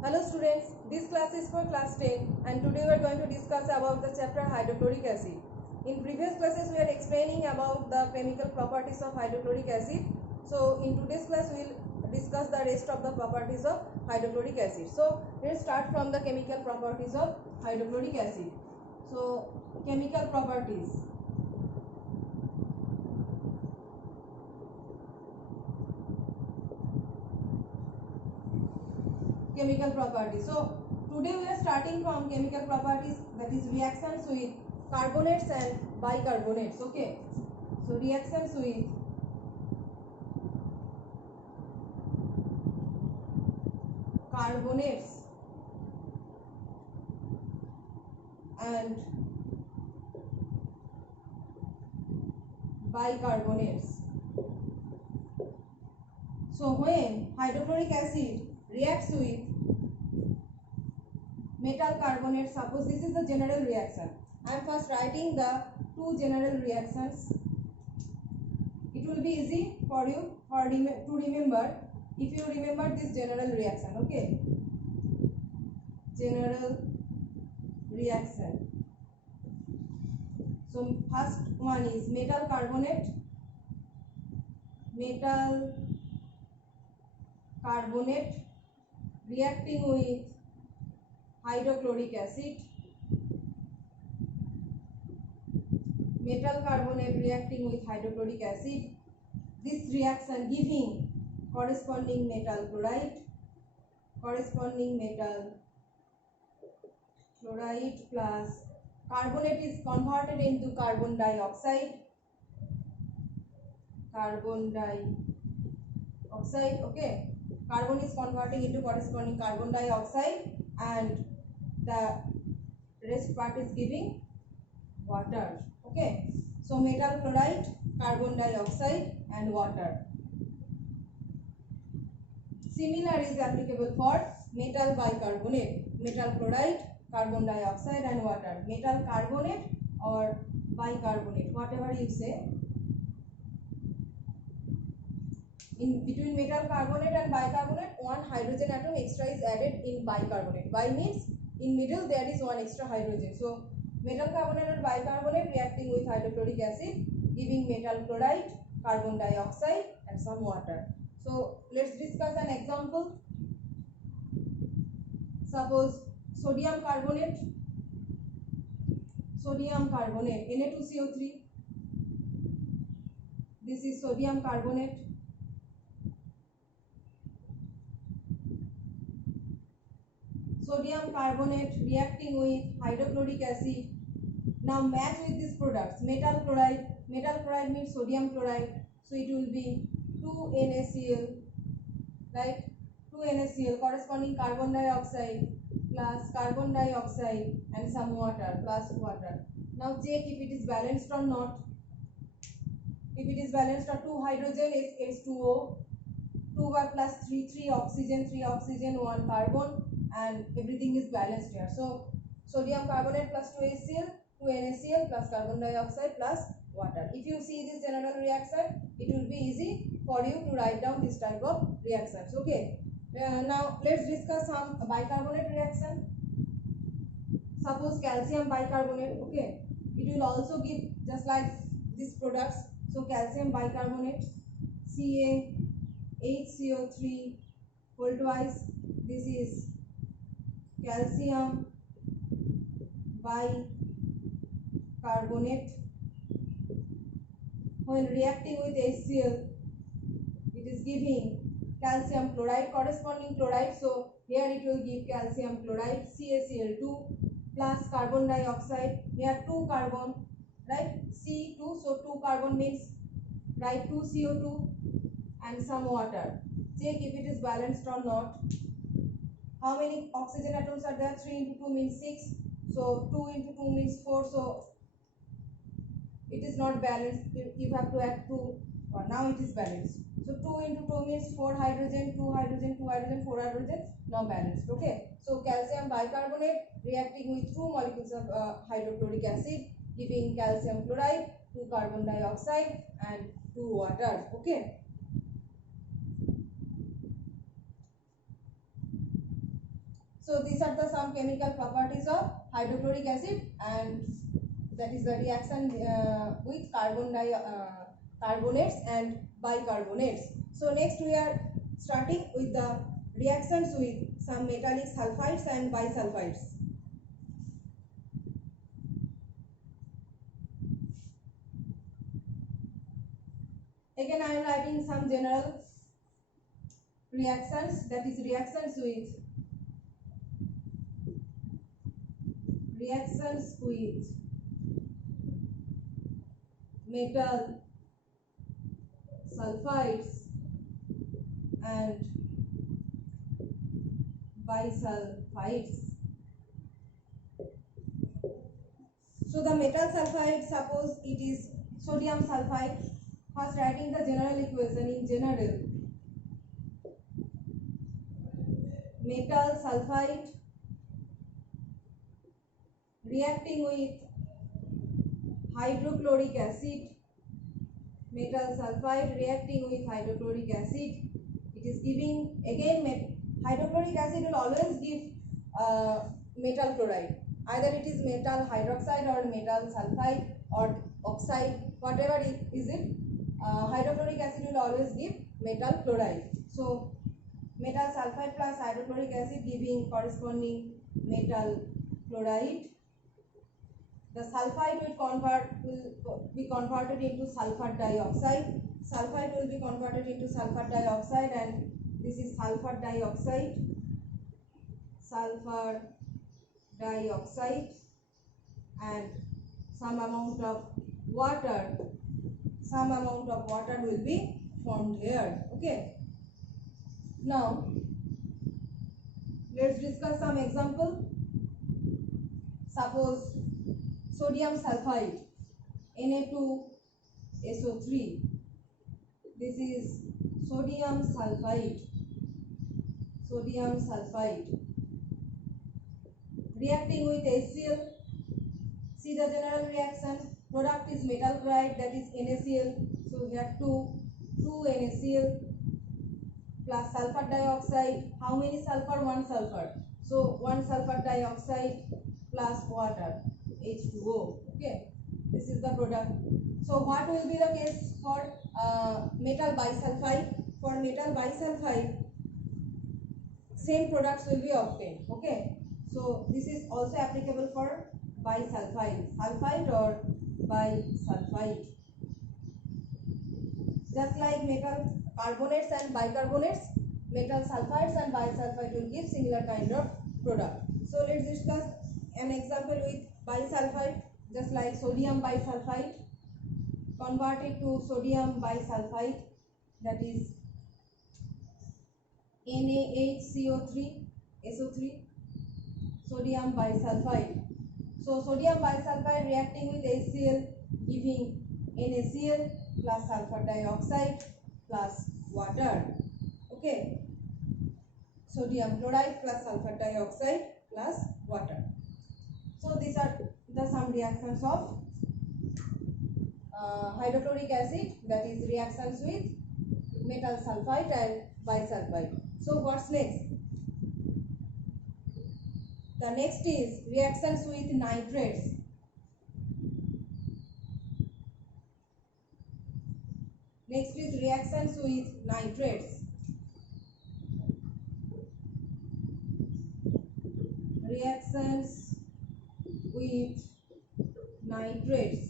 Hello students, this class is for class 10 and today we are going to discuss about the chapter hydrochloric acid. In previous classes we are explaining about the chemical properties of hydrochloric acid. So in today's class we will discuss the rest of the properties of hydrochloric acid. So let's start from the chemical properties of hydrochloric acid. So chemical properties. Chemical properties. So today we are starting from chemical properties, that is reactions with carbonates and bicarbonates. Okay, so reactions with carbonates and bicarbonates. So when hydrochloric acid reacts with metal carbonate, suppose this is the general reaction. I am first writing the two general reactions. It will be easy for you to remember if you remember this general reaction. Okay, general reaction. So first one is metal carbonate reacting with hydrochloric acid. Metal carbonate reacting with hydrochloric acid. This reaction giving corresponding metal chloride plus carbonate is converted into carbon dioxide. Okay, carbon is converting into corresponding carbon dioxide and the rest part is giving water. Okay, so metal chloride, carbon dioxide and water. Similar is applicable for metal bicarbonate, metal chloride, carbon dioxide and water. Metal carbonate or bicarbonate, whatever you say. In between metal carbonate and bicarbonate, one hydrogen atom extra is added in bicarbonate. Bi means in middle there is one extra hydrogen. So metal carbonate and bicarbonate reacting with hydrochloric acid giving metal chloride, carbon dioxide and some water. So let's discuss an example. Suppose sodium carbonate Na2CO3. This is sodium carbonate. Sodium carbonate reacting with hydrochloric acid. Now match with these products. Metal chloride means sodium chloride, so it will be 2NaCl, right? 2NaCl corresponding carbon dioxide plus carbon dioxide and some water plus water. Now check if it is balanced or not. If it is balanced, 2 hydrogen is H2O, 2 bar plus 3 oxygen, 1 carbon, and everything is balanced here. So sodium carbonate plus 2HCl, 2NaCl plus carbon dioxide plus water. If you see this general reaction, it will be easy for you to write down this type of reactions. Okay. Now let's discuss some bicarbonate reaction. Suppose calcium bicarbonate. Okay, it will also give just like these products. So calcium bicarbonate, CaHCO3 whole twice. This is calcium bicarbonate. When reacting with HCl, it is giving calcium chloride, corresponding chloride. So here it will give calcium chloride, CaCl2 plus carbon dioxide. Here 2 carbon, right? C2, so 2 carbon means write 2 CO2 and some water. Check if it is balanced or not. How many oxygen atoms are there? 3 into 2 means 6. So 2 into 2 means 4. So it is not balanced. You have to add 2. Now it is balanced. So 2 into 2 means 4 hydrogen, 2 hydrogen, 2 hydrogen, 4 hydrogen. Now balanced. Okay. So calcium bicarbonate reacting with 2 molecules of hydrochloric acid giving calcium chloride, 2 carbon dioxide and 2 water. Okay. So these are the some chemical properties of hydrochloric acid, and that is the reaction with carbonates and bicarbonates. So next we are starting with the reactions with some metallic sulfides and bisulfides. Again I am writing some general reactions, that is reactions with metal sulfides and bisulfides. So the metal sulfide, suppose it is sodium sulfide. First writing the general equation. In general, metal sulfide reacting with hydrochloric acid, metal sulfide reacting with hydrochloric acid, it is giving again hydrochloric acid will always give metal chloride. Either it is metal hydroxide or metal sulfide or oxide, whatever is it, hydrochloric acid will always give metal chloride. So metal sulfide plus hydrochloric acid giving corresponding metal chloride. The sulfide will be converted into sulfur dioxide. Sulfide will be converted into sulfur dioxide, and this is sulfur dioxide. Sulfur dioxide, and some amount of water will be formed here. Okay. Now let's discuss some example. Suppose sodium sulfide, Na2SO3. This is sodium sulfide reacting with HCl. See the general reaction. Product is metal chloride, that is NaCl. So here 2 NaCl plus sulfur dioxide. How many sulfur? 1 sulfur. So 1 sulfur dioxide plus water, H2O. Okay, this is the product. So what will be the case for metal bisulfide? For metal bisulfide, same products will be obtained. Okay, so this is also applicable for bisulfide, sulfide or bisulfide. Just like metal carbonates and bicarbonates, metal sulfides and bisulfide will give similar kind of product. So let's discuss an example with bisulfide. Just like sodium bisulfide, converted to sodium bisulfide, that is NaHCO3 SO3, sodium bisulfide. So sodium bisulfide reacting with HCl giving NaCl plus sulfur dioxide plus water. Okay, sodium chloride plus sulfur dioxide plus water. So these are the some reactions of hydrochloric acid, that is reactions with metal sulfide and bisulfide. So what's next? The next is reactions with nitrates. Next is reactions with nitrates. Reactions with nitrates.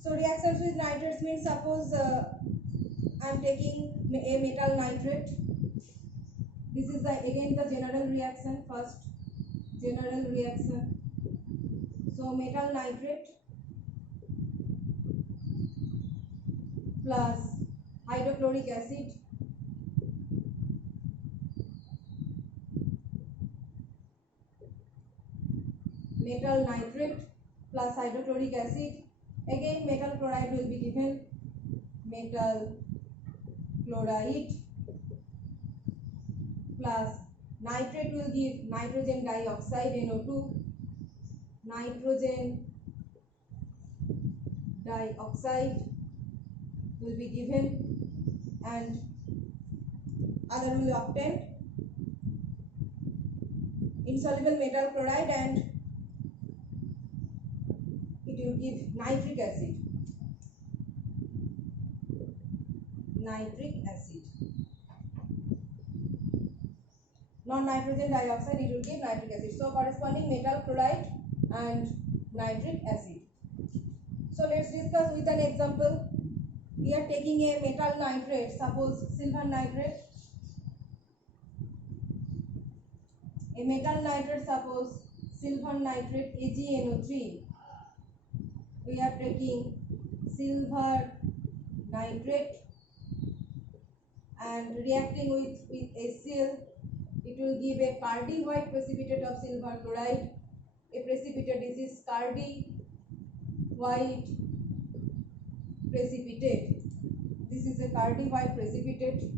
So reactions with nitrates means, suppose I am taking a metal nitrate. This is again the general reaction. First general reaction. So metal nitrate plus hydrochloric acid metal nitrate plus hydrochloric acid. Again metal chloride will be given, metal chloride plus nitrate will give nitrogen dioxide, NO2, nitrogen dioxide will be given, and Other will be obtained insoluble metal chloride and it will give nitric acid. Non-nitrogen dioxide, it will give nitric acid. So corresponding metal chloride and nitric acid. So let's discuss with an example. We are taking a metal nitrate, suppose silver nitrate. A metal nitrate, suppose silver nitrate AgNO3. We are taking silver nitrate and reacting with HCl, it will give a Cardi white precipitate of silver chloride. A precipitate, this is Cardi white precipitate. This is a Cardi white precipitate.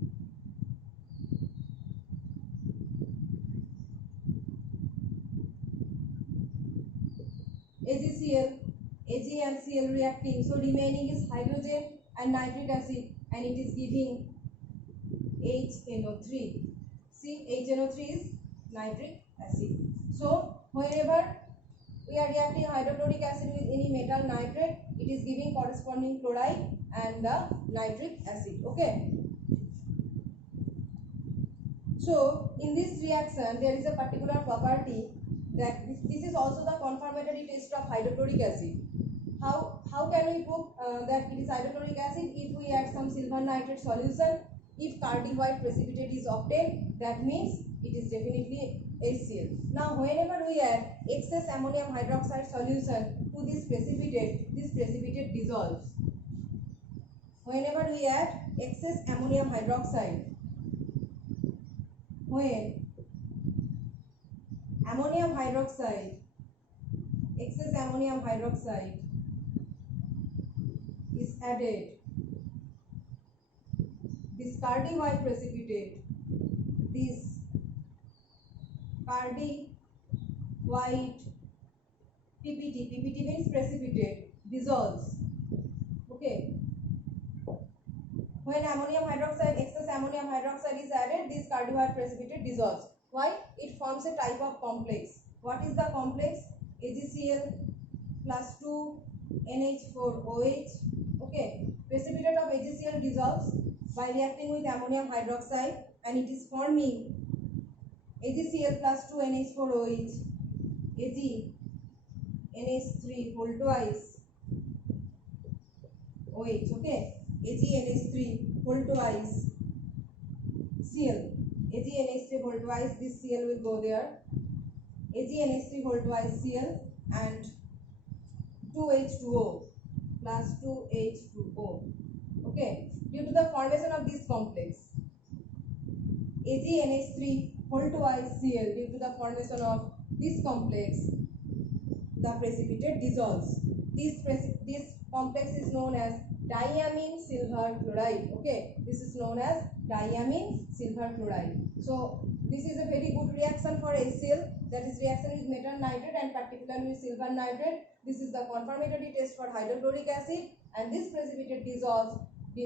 AgCl, Ag and Cl reacting, so remaining is hydrogen and nitric acid and it is giving HNO3. See, HNO3 is nitric acid. So whenever we are reacting hydrochloric acid with any metal nitrate, it is giving corresponding chloride and the nitric acid. Okay. So in this reaction there is a particular property that this is also the confirmatory test of hydrochloric acid. How can we prove that it is hydrochloric acid? If we add some silver nitrate solution, if Cardi white precipitate is obtained, that means it is definitely HCl. Now whenever we add excess ammonium hydroxide solution to this precipitate dissolves. Whenever we add excess ammonium hydroxide, when excess ammonium hydroxide is added, this Cardi white precipitate, this Cardi white PPT means precipitate, dissolves. Okay. When excess ammonium hydroxide is added, this Cardi white precipitate dissolves. Why? It forms a type of complex. What is the complex? AgCl plus 2 NH4OH. Okay. Precipitate of AgCl dissolves by reacting with ammonium hydroxide and it is forming AgCl plus 2 NH4OH, AgNH3 whole twice OH. Okay. AgNH3 whole twice Cl. AgNH3 whole twice, this Cl will go there. AgNH3 whole twice Cl and 2H2O plus 2H2O. Okay. Due to the formation of this complex, AgNH3 whole twice Cl, due to the formation of this complex, the precipitate dissolves. This complex is known as diamine silver chloride. Okay, this is known as diamine silver chloride. So this is a very good reaction for HCl, that is reaction with metal nitrate and particularly with silver nitrate. This is the confirmatory test for hydrochloric acid and this precipitate dissolves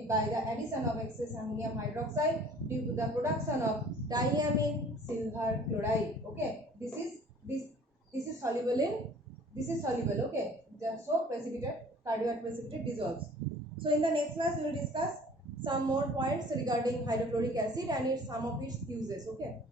by the addition of excess ammonium hydroxide due to the production of diamine silver chloride. Okay, this is soluble in, this is soluble. Okay, so precipitate, Cardi white precipitate dissolves. So in the next class we will discuss some more points regarding hydrochloric acid and some of its uses. Okay.